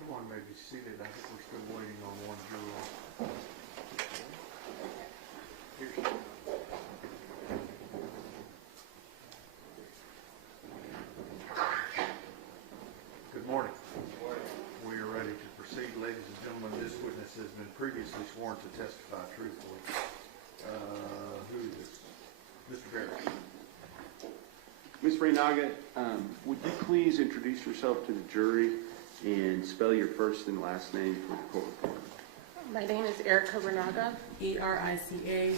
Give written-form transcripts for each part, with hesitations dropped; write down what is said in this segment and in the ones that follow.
Everyone may be seated. I think we're still waiting on one juror. Good morning. We are ready to proceed, ladies and gentlemen. This witness has been previously sworn to testify truthfully. Who is this? Mr. Ferrara. Ms. Reynaga, would you please introduce yourself to the jury and spell your first and last name for the court reporter? My name is Erica Reynaga, E-R-I-C-A-R-E-Y-N-A-G-A.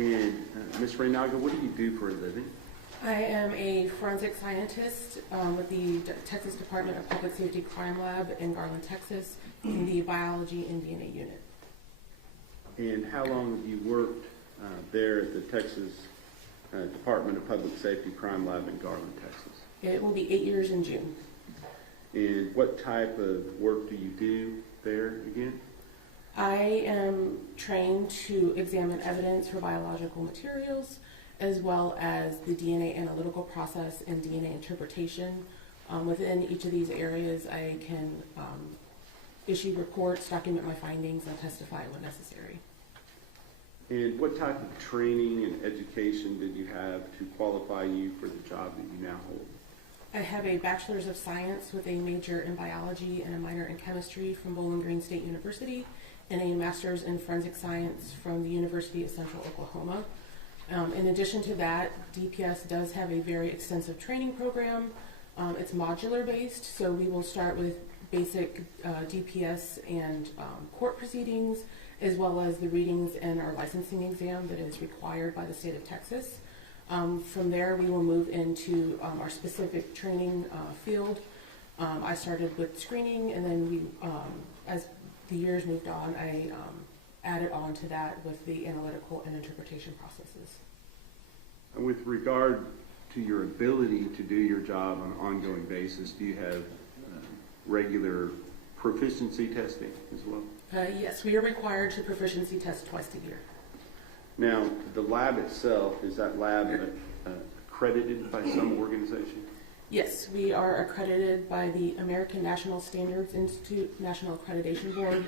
And Ms. Reynaga, what do you do for a living? I am a forensic scientist with the Texas Department of Public Safety Crime Lab in Garland, Texas, in the biology and DNA unit. And how long have you worked there at the Texas Department of Public Safety Crime Lab in Garland, Texas? It will be 8 years in June. And what type of work do you do there again? I am trained to examine evidence for biological materials, as well as the DNA analytical process and DNA interpretation. Within each of these areas, I can issue reports, document my findings, and testify when necessary. And what type of training and education did you have to qualify you for the job that you now hold? I have a Bachelor's of Science with a major in biology and a minor in chemistry from Bowling Green State University, and a Master's in Forensic Science from the University of Central Oklahoma. In addition to that, DPS does have a very extensive training program. It's modular based, so we will start with basic DPS and court proceedings, as well as the readings and our licensing exam that is required by the state of Texas. From there, we will move into our specific training field. I started with screening, and then we, as the years moved on, I added on to that with the analytical and interpretation processes. And with regard to your ability to do your job on an ongoing basis, do you have regular proficiency testing as well? Yes, we are required to proficiency test twice a year. Now, the lab itself, is that lab accredited by some organization? Yes, we are accredited by the American National Standards Institute National Accreditation Board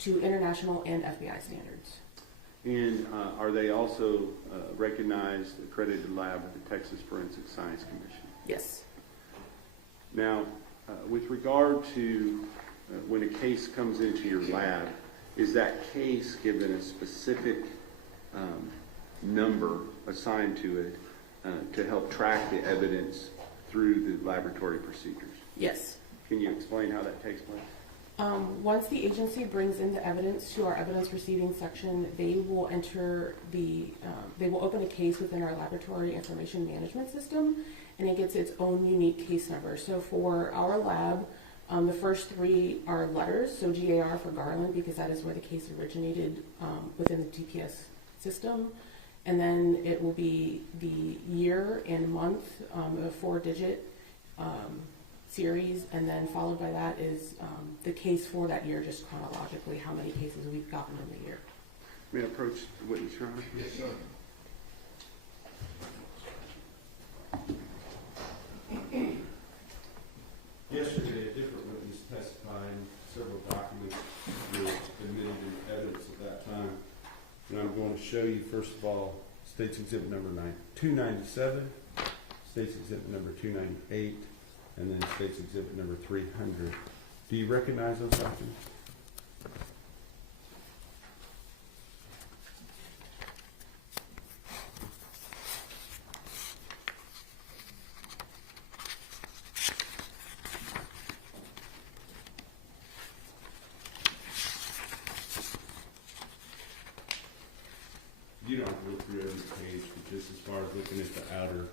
to international and FBI standards. And are they also recognized accredited lab with the Texas Forensic Science Commission? Yes. Now, with regard to when a case comes into your lab, is that case given a specific number assigned to it to help track the evidence through the laboratory procedures? Yes. Can you explain how that takes place? Once the agency brings in the evidence to our evidence receiving section, they will enter they will open a case within our laboratory information management system, and it gets its own unique case number. So for our lab, the first three are letters, so GAR for Garland, because that is where the case originated within the DPS system. And then it will be the year and month, a 4-digit series, and then followed by that is the case for that year, just chronologically, how many cases we've gotten in the year. May I approach the witness, Your Honor? Yes, sir. Yesterday, a different witness testifying, several documents were admitted into evidence at that time. And I'm going to show you, first of all, State's Exhibit number 297, State's Exhibit number 298, and then State's Exhibit number 300. Do you recognize those documents? You don't have to look through every page, but just as far as looking at the outer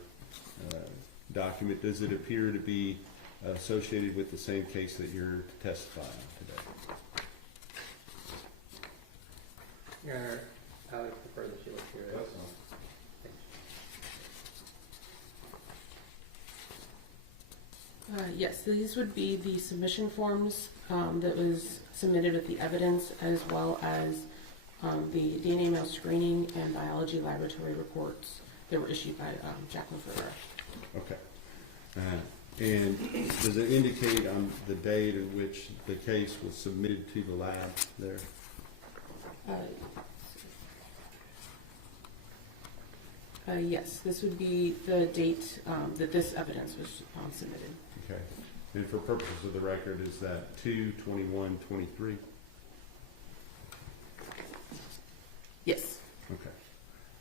document, does it appear to be associated with the same case that you're testifying today? Your Honor, I would prefer that you look through it. That's all. Yes, these would be the submission forms that was submitted with the evidence, as well as the DNA mail screening and biology laboratory reports that were issued by Jacqueline Ferrara. Okay. And does it indicate on the date in which the case was submitted to the lab there? Yes, this would be the date that this evidence was submitted. Okay. And for purposes of the record, is that 2/21/23? Yes. Okay.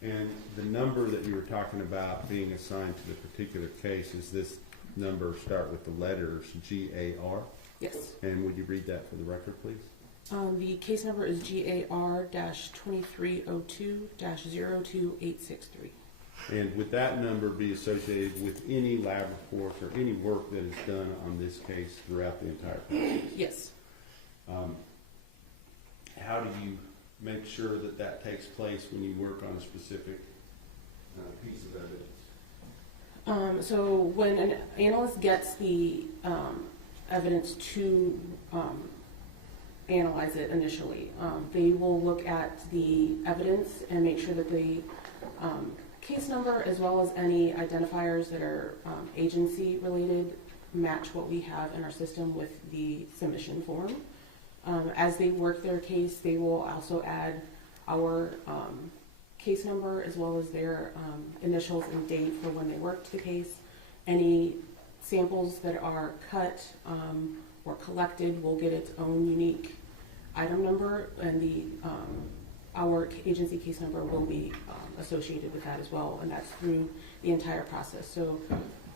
And the number that you were talking about being assigned to the particular case, is this number start with the letters GAR? Yes. And would you read that for the record, please? The case number is GAR-2302-02863. And would that number be associated with any lab reports or any work that is done on this case throughout the entire process? Yes. How do you make sure that that takes place when you work on a specific piece of evidence? So when an analyst gets the evidence to analyze it initially, they will look at the evidence and make sure that the case number, as well as any identifiers that are agency related, match what we have in our system with the submission form. As they work their case, they will also add our case number as well as their initials and date for when they worked the case. Any samples that are cut or collected will get its own unique item number, and our agency case number will be associated with that as well, and that's through the entire process. So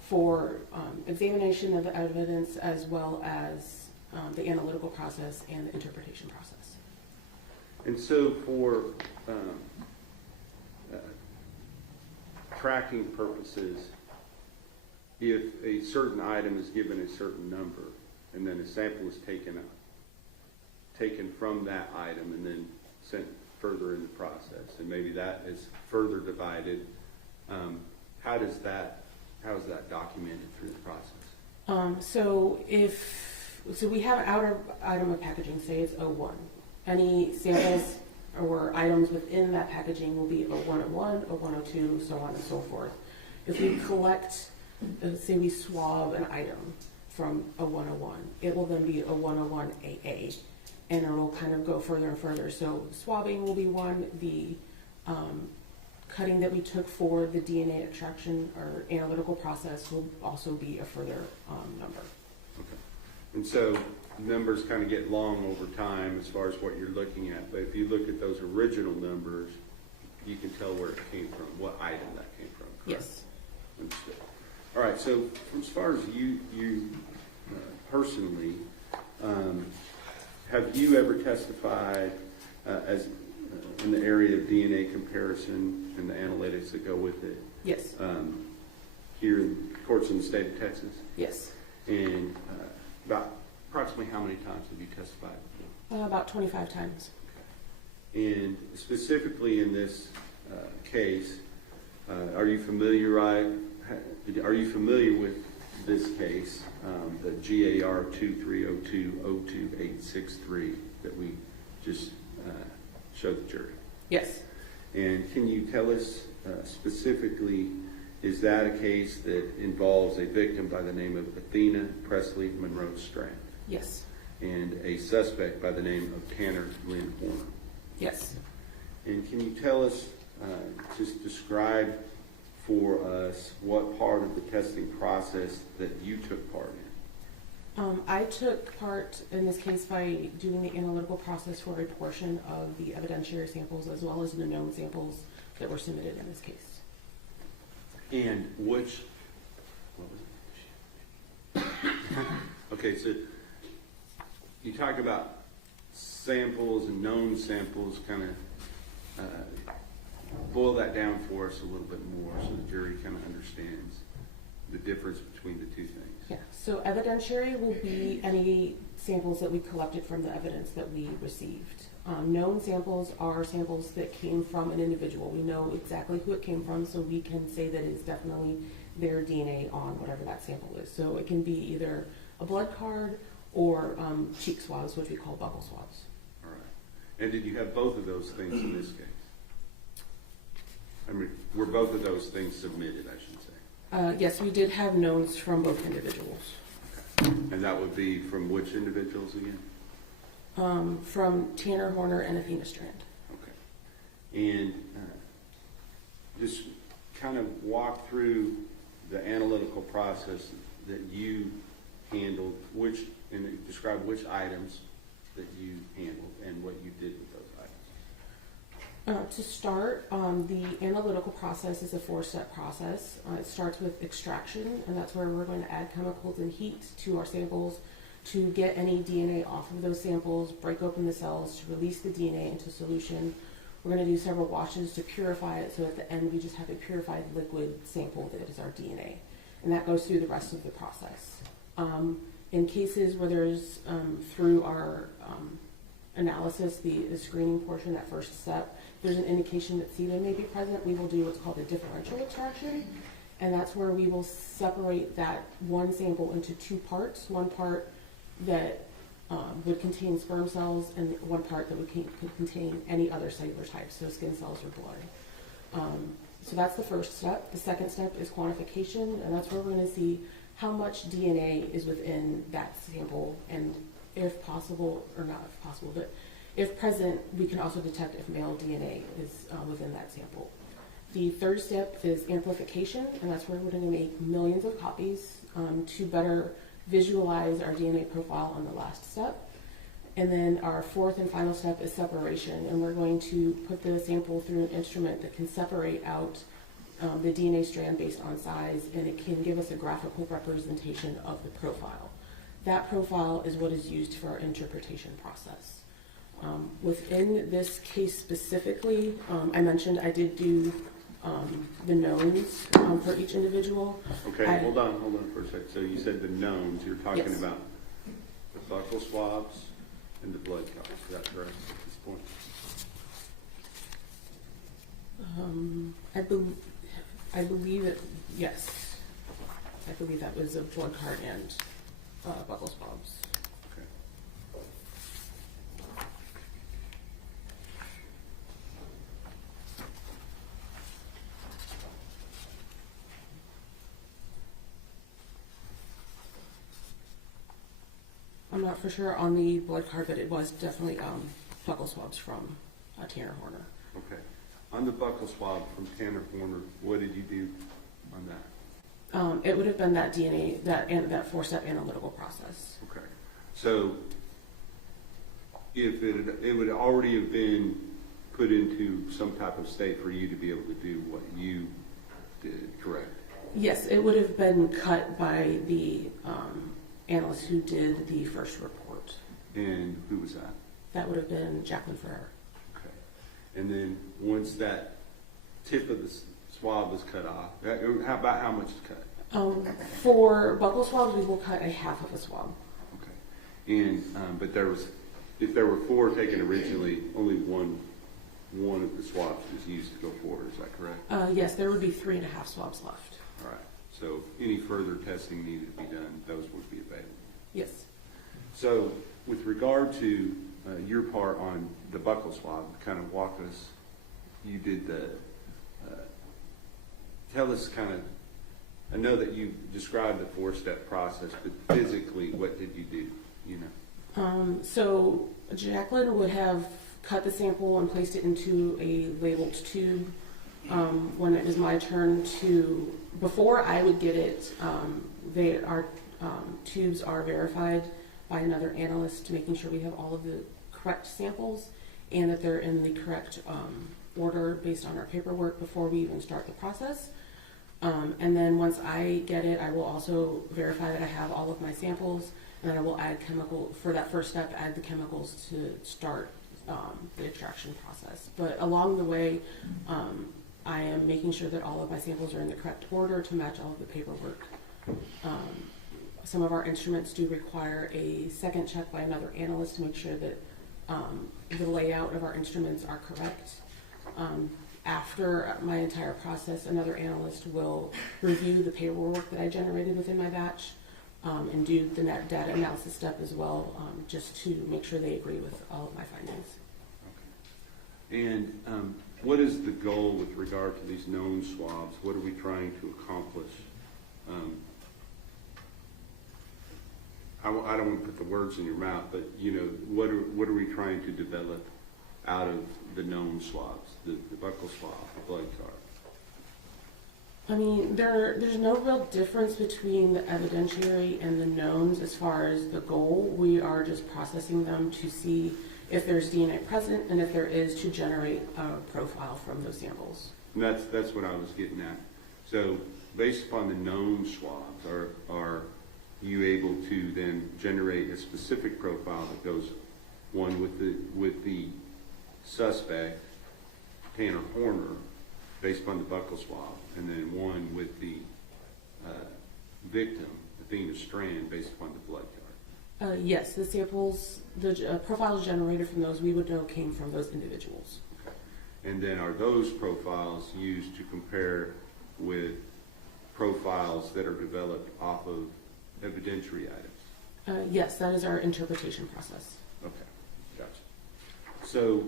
for examination of the evidence, as well as the analytical process and the interpretation process. And so for tracking purposes, if a certain item is given a certain number, and then a sample is taken from that item and then sent further in the process, and maybe that is further divided, how is that documented through the process? So we have an outer item of packaging, say it's 01. Any samples or items within that packaging will be 0101, 0102, so on and so forth. If we collect, say we swab an item from 0101, it will then be 0101AA, and it will kind of go further and further. So swabbing will be one, the cutting that we took for the DNA extraction or analytical process will also be a further number. Okay. And so numbers kind of get long over time as far as what you're looking at, but if you look at those original numbers, you can tell where it came from, what item that came from, correct? Yes. Understood. All right, so as far as you personally, have you ever testified as in the area of DNA comparison and the analytics that go with it? Yes. Here in courts in the state of Texas? Yes. And about approximately how many times have you testified before? About 25 times. Okay. And specifically in this case, are you familiar with this case, the GAR 2302-02863 that we just showed the jury? Yes. And can you tell us specifically, is that a case that involves a victim by the name of Athena Presley Monroe Strand? Yes. And a suspect by the name of Tanner Lynn Horner? Yes. And can you tell us, just describe for us what part of the testing process that you took part in? I took part in this case by doing the analytical process for a portion of the evidentiary samples as well as the known samples that were submitted in this case. And what was it? Okay, so you talk about samples and known samples, kind of boil that down for us a little bit more so the jury kind of understands the difference between the two things. Yeah, so evidentiary will be any samples that we collected from the evidence that we received. Known samples are samples that came from an individual. We know exactly who it came from, so we can say that it's definitely their DNA on whatever that sample is. So it can be either a blood card or cheek swabs, which we call buccal swabs. All right. And did you have both of those things in this case? I mean, were both of those things submitted, I should say? Yes, we did have knowns from both individuals. And that would be from which individuals again? From Tanner, Horner, and Athena Strand. Okay. And just kind of walk through the analytical process that you handled, and describe which items that you handled and what you did with those items. To start, the analytical process is a 4-step process. It starts with extraction, and that's where we're going to add chemicals and heat to our samples to get any DNA off of those samples, break open the cells to release the DNA into solution. We're going to do several washes to purify it, so at the end we just have a purified liquid sample that is our DNA. And that goes through the rest of the process. In cases where there's, through our analysis, the screening portion, that first step, there's an indication that sebum may be present, we will do what's called a differential extraction. And that's where we will separate that one sample into 2 parts. One part that would contain sperm cells, and one part that would contain any other cellular types, so skin cells or blood. So that's the first step. The second step is quantification, and that's where we're going to see how much DNA is within that sample, and if possible, or not if possible, but if present, we can also detect if male DNA is within that sample. The third step is amplification, and that's where we're going to make millions of copies to better visualize our DNA profile on the last step. And then our fourth and final step is separation, and we're going to put the sample through an instrument that can separate out the DNA strand based on size, and it can give us a graphical representation of the profile. That profile is what is used for our interpretation process. Within this case specifically, I mentioned I did do the knowns for each individual. Okay, hold on for a second. So you said the knowns, you're talking Yes. about the buccal swabs and the blood counts. Is that correct at this point? I believe it, yes. I believe that was a blood card and buccal swabs. Okay. I'm not for sure on the blood card, but it was definitely buccal swabs from Tanner Horner. Okay. On the buccal swab from Tanner Horner, what did you do on that? It would have been that DNA, that 4-step analytical process. Okay. So if it would already have been put into some type of state for you to be able to do what you did, correct? Yes, it would have been cut by the analyst who did the first report. And who was that? That would have been Jacqueline Ferrara. Okay. And then once that tip of the swab is cut off, how much is cut? For buccal swabs, we will cut a half of a swab. Okay. And but if there were 4 taken originally, only one of the swabs was used to go forward. Is that correct? Yes, there would be 3.5 swabs left. All right. So any further testing needed to be done, those would be available. Yes. So with regard to your part on the buccal swab, kind of walk us, you did tell us kind of, I know that you described the 4-step process, but physically, what did you do, you know? So Jacqueline would have cut the sample and placed it into a labeled tube. When it was my turn to, before I would get it, our tubes are verified by another analyst, making sure we have all of the correct samples and that they're in the correct order based on our paperwork before we even start the process. And then once I get it, I will also verify that I have all of my samples, and then I will add for that first step, add the chemicals to start the extraction process. But along the way, I am making sure that all of my samples are in the correct order to match all of the paperwork. Some of our instruments do require a second check by another analyst to make sure that the layout of our instruments are correct. After my entire process, another analyst will review the paperwork that I generated within my batch and do the net data analysis step as well, just to make sure they agree with all of my findings. Okay. And what is the goal with regard to these known swabs? What are we trying to accomplish I don't want to put the words in your mouth, but, you know, what are we trying to develop out of the known swabs, the buccal swab, the blood card? I mean, there's no real difference between the evidentiary and the knowns as far as the goal. We are just processing them to see if there's DNA present, and if there is, to generate a profile from those samples. And that's what I was getting at. So based upon the known swabs, are you able to then generate a specific profile that goes one with the suspect, Tanner Horner, based upon the buccal swab, and then one with the victim, Athena Strand, based upon the blood card? Yes, the samples, the profiles generated from those, we would know came from those individuals. Okay. And then are those profiles used to compare with profiles that are developed off of evidentiary items? Yes, that is our interpretation process. Okay, gotcha. So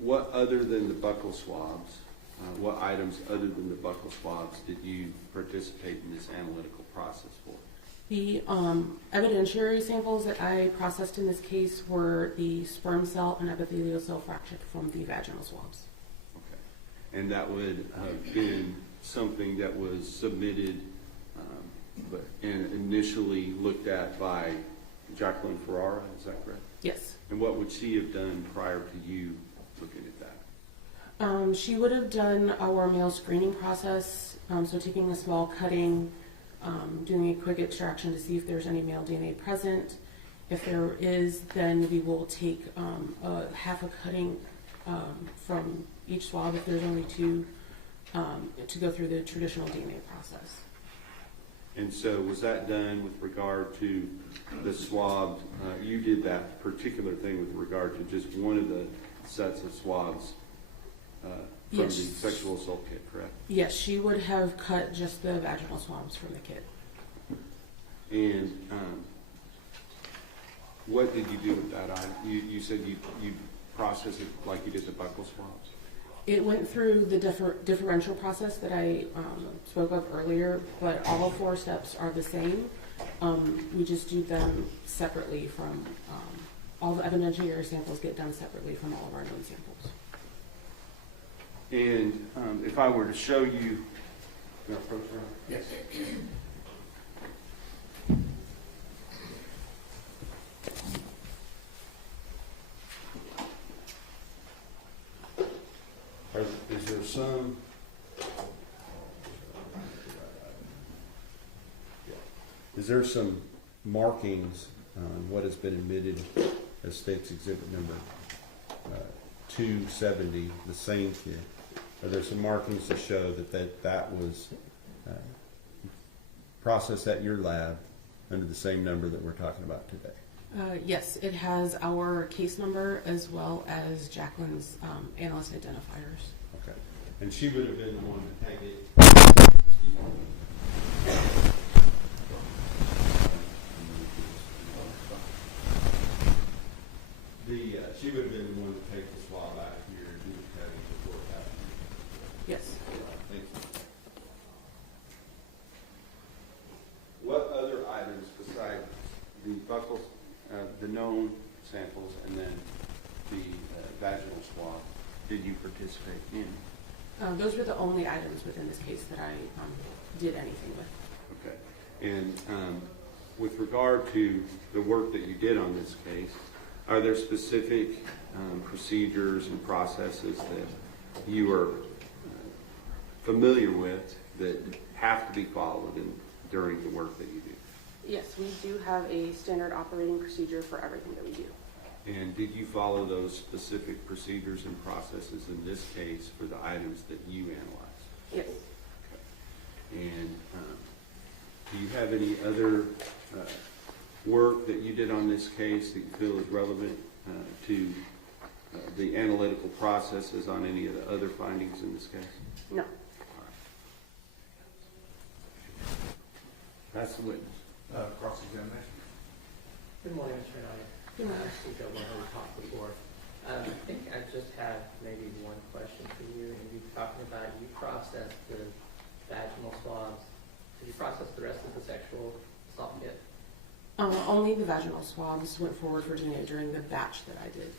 what other than the buccal swabs, what items other than the buccal swabs did you participate in this analytical process for? The evidentiary samples that I processed in this case were the sperm cell and epithelial cell fraction from the vaginal swabs. Okay. And that would have been something that was submitted and initially looked at by Jacqueline Ferrara, is that correct? Yes. And what would she have done prior to you looking at that? She would have done our male screening process, so taking a small cutting, doing a quick extraction to see if there's any male DNA present. If there is, then we will take half a cutting from each swab, if there's only two, to go through the traditional DNA process. And so was that done with regard to the swab? You did that particular thing with regard to just one of the sets of swabs from Yes. the sexual assault kit, correct? Yes, she would have cut just the vaginal swabs from the kit. And what did you do with that item? You said you processed it like you did the buccal swabs? It went through the differential process that I spoke of earlier, but all 4 steps are the same. We just do them separately from, all the evidentiary samples get done separately from all of our known samples. And if I were to show you, Yes. Is there some? Is there some markings on what has been admitted as State's Exhibit number 270, the same kit? Are there some markings to show that was processed at your lab under the same number that we're talking about today? Yes, it has our case number as well as Jacqueline's analyst identifiers. Okay. And she would have been the one to take it. She would have been the one to take the swab out of here and do the cutting before it happened. Yes. Thank you. what other items besides the buccal, the known samples, and then the vaginal swab did you participate in? Those were the only items within this case that I did anything with. Okay. And with regard to the work that you did on this case, are there specific procedures and processes that you are familiar with that have to be followed during the work that you do? Yes, we do have a standard operating procedure for everything that we do. And did you follow those specific procedures and processes in this case for the items that you analyzed? Yes. And do you have any other work that you did on this case that you feel is relevant to the analytical processes on any of the other findings in this case? No. That's the witness. Cross-examination. Good morning, Mr. Reynaga. Good morning. We go when we talked before. I think I just have maybe one question for you. And you're talking about you processed the vaginal swabs Did you process the rest of the sexual assault kit? Only the vaginal swabs went forward for DNA during the batch that I did.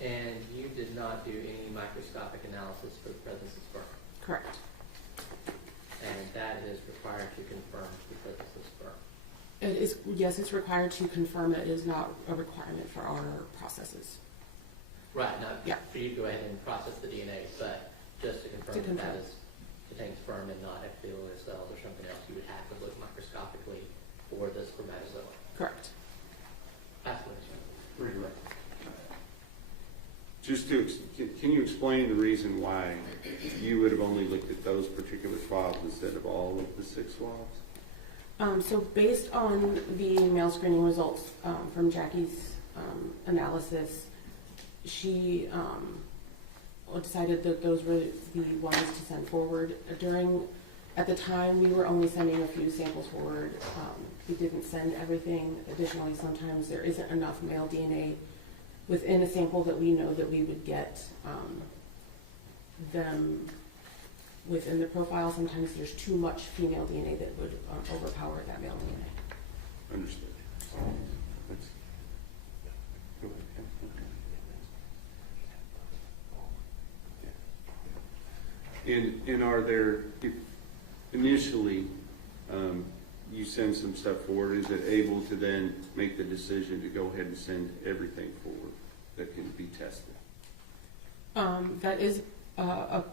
And you did not do any microscopic analysis for the presence of sperm? Correct. And that is required to confirm the presence of sperm? It is, yes, it's required to confirm. It is not a requirement for our processes. Right, not Yeah. for you to go ahead and process the DNA, but just to confirm that is contains sperm and not epithelial cells or something else, you would have to look microscopically for the spermatozoa. Correct. Absolutely. Just to, can you explain the reason why you would have only looked at those particular swabs instead of all of the 6 swabs? So based on the male screening results from Jackie's analysis, she decided that those were the ones to send forward. At the time, we were only sending a few samples forward. We didn't send everything. Additionally, sometimes there isn't enough male DNA within a sample that we know that we would get them within the profile. Sometimes there's too much female DNA that would overpower that male DNA. Understood. That's, go ahead. And are there, if initially you send some stuff forward, is it able to then make the decision to go ahead and send everything forward that can be tested? That is a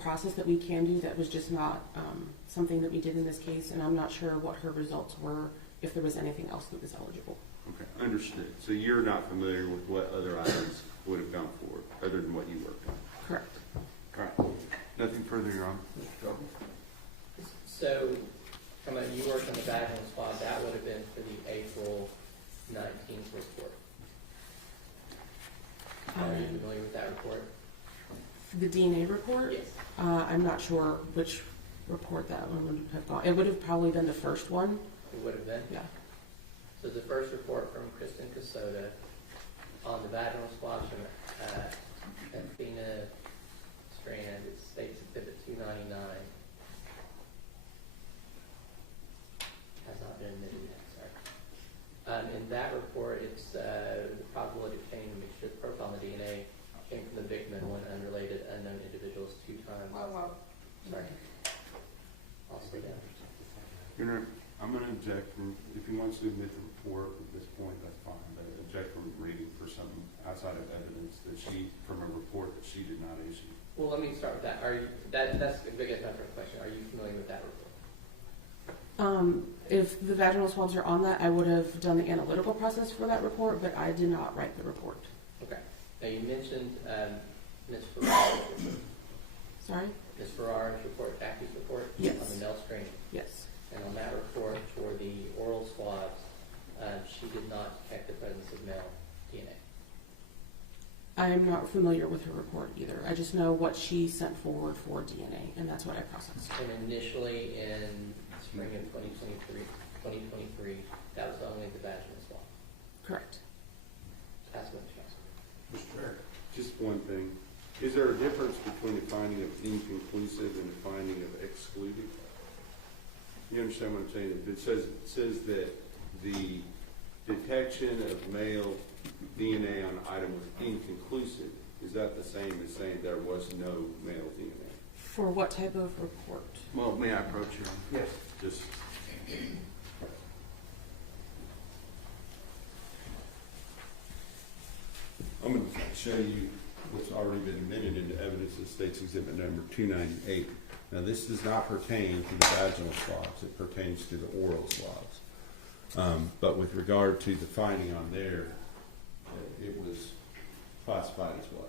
process that we can do. That was just not something that we did in this case, and I'm not sure what her results were, if there was anything else that was eligible. Okay, understood. So you're not familiar with what other items would have gone forward, other than what you worked on? Correct. All right. Nothing further, Your Honor. So, you worked on the vaginal swab, that would have been for the April 19th report. Are you familiar with that report? The DNA report? Yes. I'm not sure which report that one would have gone. It would have probably been the first one. It would have been? Yeah. So the first report from Kristen Casoda on the vaginal swabs from Athena Strand, it states Exhibit 299. Has not been admitted yet, sorry. In that report, it's the probability of obtaining a mixture profile in the DNA came from the victim and one unrelated unknown individuals 2 times. Sorry. I'll slow down. Your Honor, I'm going to object from, if he wants to admit the report at this point, that's fine, but object from reading for something outside of evidence that from a report that she did not issue. Well, let me start with that. That's a big enough question. Are you familiar with that report? If the vaginal swabs are on that, I would have done the analytical process for that report, but I did not write the report. Okay. Now you mentioned Ms. Ferrara's report. Sorry? Ms. Ferrara's report, Jackie's report? Yes. On the male screening. Yes. And on that report for the oral swabs, she did not detect the presence of male DNA. I am not familiar with her report either. I just know what she sent forward for DNA, and that's what I processed. And initially in spring of 2023, that was only the vaginal swab. Correct. That's what she asked. Mr. Chair. Just one thing. Is there a difference between a finding of inconclusive and a finding of excluded? You understand what I'm saying? If it says that the detection of male DNA on the item was inconclusive, is that the same as saying there was no male DNA? For what type of report? Well, may I approach you? Yes. Just. I'm going to show you what's already been admitted into evidence that states exhibit number 298. Now, this does not pertain to the vaginal swabs. It pertains to the oral swabs. But with regard to the finding on there, it was classified as what?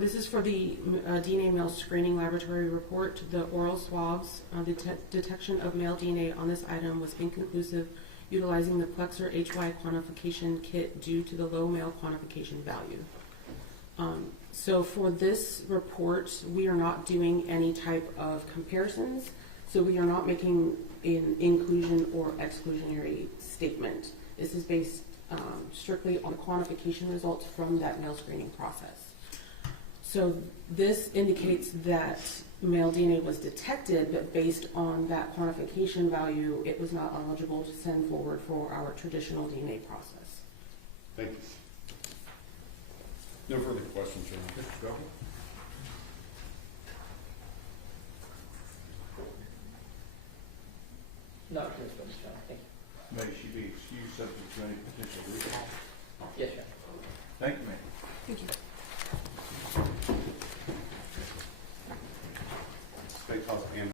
This is for the DNA male screening laboratory report. The oral swabs, the detection of male DNA on this item was inconclusive, utilizing the Plexer HY quantification kit due to the low male quantification value. So for this report, we are not doing any type of comparisons. So we are not making an inclusion or exclusionary statement. This is based strictly on quantification results from that male screening process. So this indicates that male DNA was detected, but based on that quantification value, it was not eligible to send forward for our traditional DNA process. Thank you. No further questions, Your Honor. Mr. Garland? Not for this witness, Your Honor. Thank you. May she be excused subject to any potential recall? Yes, Your Honor. Thank you, ma'am. Thank you.